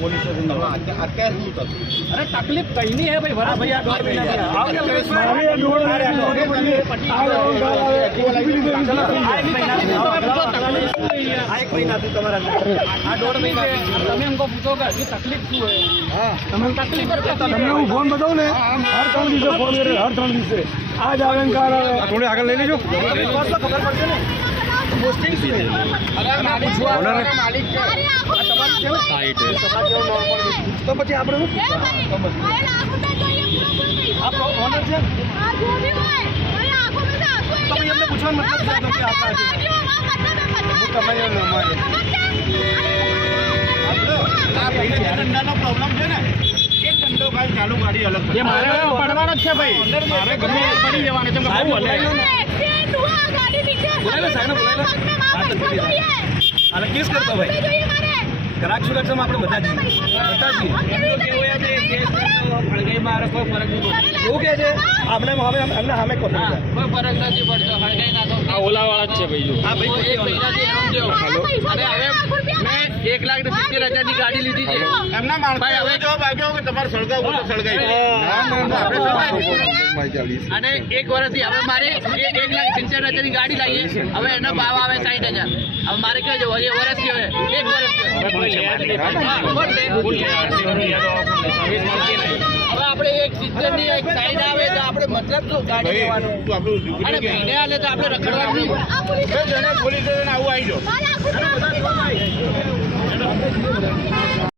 Police station અત્યારે શું થતું? અરે તકલીફ કઈ નહીં હે ભાઈ ભરા ભાઈ આ દોઢ મહિના તમે हमको पूछोगे कि तकलीफ શું है? હા તમને તકલીફ તમને હું ફોન બતાવું ને હર 3 દિવસે ફોન કરે, હર 3 દિવસે આજ આવે ને કાલ આવે. થોડી આગળ લઈ લેજો. ખબર પડશે ને પોસ્ટિંગ સી ને માલિક છે તો પછી આપણે શું આપણો ઓનર છે તો ભાઈ એમને પૂછવાનો મતલબ છે કે ધંધાનો પ્રોબ્લેમ છે ને એક ધંધો કાલ ચાલુ ગાડી અલગ જે મારે પડવાનો જ છે ભાઈ મારે ગમે પડી જવાનું છે બહુ હલાય અને કેસ કરતો ભાઈ ગ્રાહક સુરક્ષામાં આપણે બધા છીએ મારે કોઈ ફરક નહીં પડતો એવું કે છે આપણે હવે એમને સામે કોઈ ફરક નથી પડતો હળગાઈ નાખો આ ઓલાવાળા જ છે ભાઈ હા ભાઈ એક મહિનાથી એમ જો અરે હવે મેં 1,70,000 ની ગાડી લીધી છે એમના માણસ ભાઈ હવે જવાબ આવ્યો કે તમારે સળગાવું તો સળગાવી અને એક વર્ષથી હવે મારે 1,70,000 ની ગાડી લાવીએ હવે એનો ભાવ આવે 60,000 હવે મારે કયો જવું હજી વર્ષથી હવે એક વર્ષ હવે આપણે એક 70 ની એક સાઈડ આવે તો આપણે મતલબ શું ગાડી લેવાનો અને મહિને આલે તો આપણે રખડવા નહીં પોલીસ સ્ટેશન આવું આવી જાઓ.